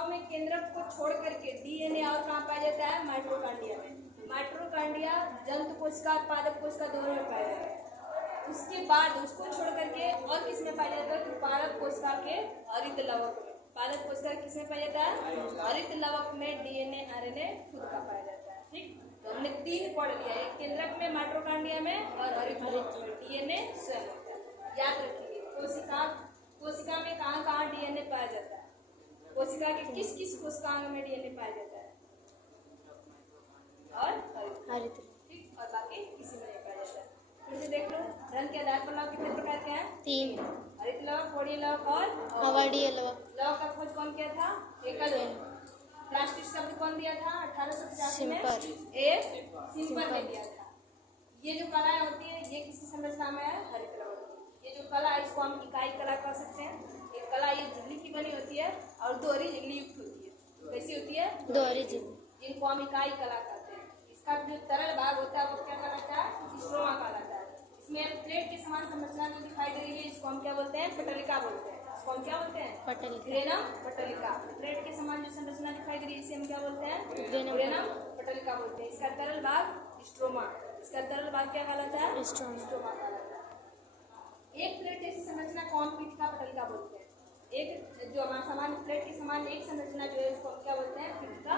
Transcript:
कोशिकाओं में केंद्रक को छोड़ करके डीएनए और कहाँ पाया जाता है? माइटोकॉन्ड्रिया में। माइटोकॉन्ड्रिया जंतु कोशिका पादप कोशिका दोनों में पाया जाता है। उसके बाद उसको छोड़ करके और किस में पाया जाता है? कि पादप कोशिका के हरित लवक में। पादप कोशिका किस में पाया जाता है? हरित लवक में डीएनए आरएनए खुद का पाया जाता है। ठीक, तो हमने 3 पढ़ लिया, एक केंद्रक में, माइटोकॉन्ड्रिया में और हरित लवक में डीएनए स्वयं होता है। याद रखिए, कोशिका में कहाँ कहाँ डीएनए पाया जाता है? कोशिका के किस किस कोशिकाओं में डीएनए पाया जाता है? और हरित, ठीक, और बाकी किसी में नहीं पाया जाता है। फिर से देख लो, रंग के आधार पर लवक कितने प्रकार के हैं? 3। हरित लवक, कोणीय लवक और अवर्णीय लवक। लवक का खोज कौन किया था? एकल। प्लास्टिक शब्द कौन दिया था 1885 में? एक सिंपल ने दिया था। ये जो कलाएं होती है ये किसी संरचना में है? हरित लवक। ये जो कला है इसको हम इकाई कला कह सकते हैं। एक कला ये झिल्ली की बनी होती है और दोहरी झिल्ली युक्त होती है। कैसी होती है? दोहरी झिल्ली, जिनको हम इकाई कला कहते हैं। इसका जो तरल भाग होता है वो क्या कहलाता है? स्ट्रोमा कहलाता है। इसमें प्लेट के समान संरचना जो दिखाई दे रही है इसको हम क्या बोलते हैं? पटलिका बोलते हैं। इसको हम क्या बोलते हैं? पटलिका। ग्रेनम पटलिका। प्लेट के समान जो संरचना दिखाई दे रही है इसे हम क्या बोलते हैं? ग्रेनम पटलिका बोलते हैं। इसका तरल भाग स्ट्रोमा। इसका तरल भाग क्या कहलाता है? स्ट्रोमा कहलाता है। एक प्लेट जैसी संरचना को हम पीठ का पटलिका बोलते हैं। एक जो हमारा सामान्य प्लेट के समान एक संरचना जो है उसको क्या बोलते हैं? पीठ का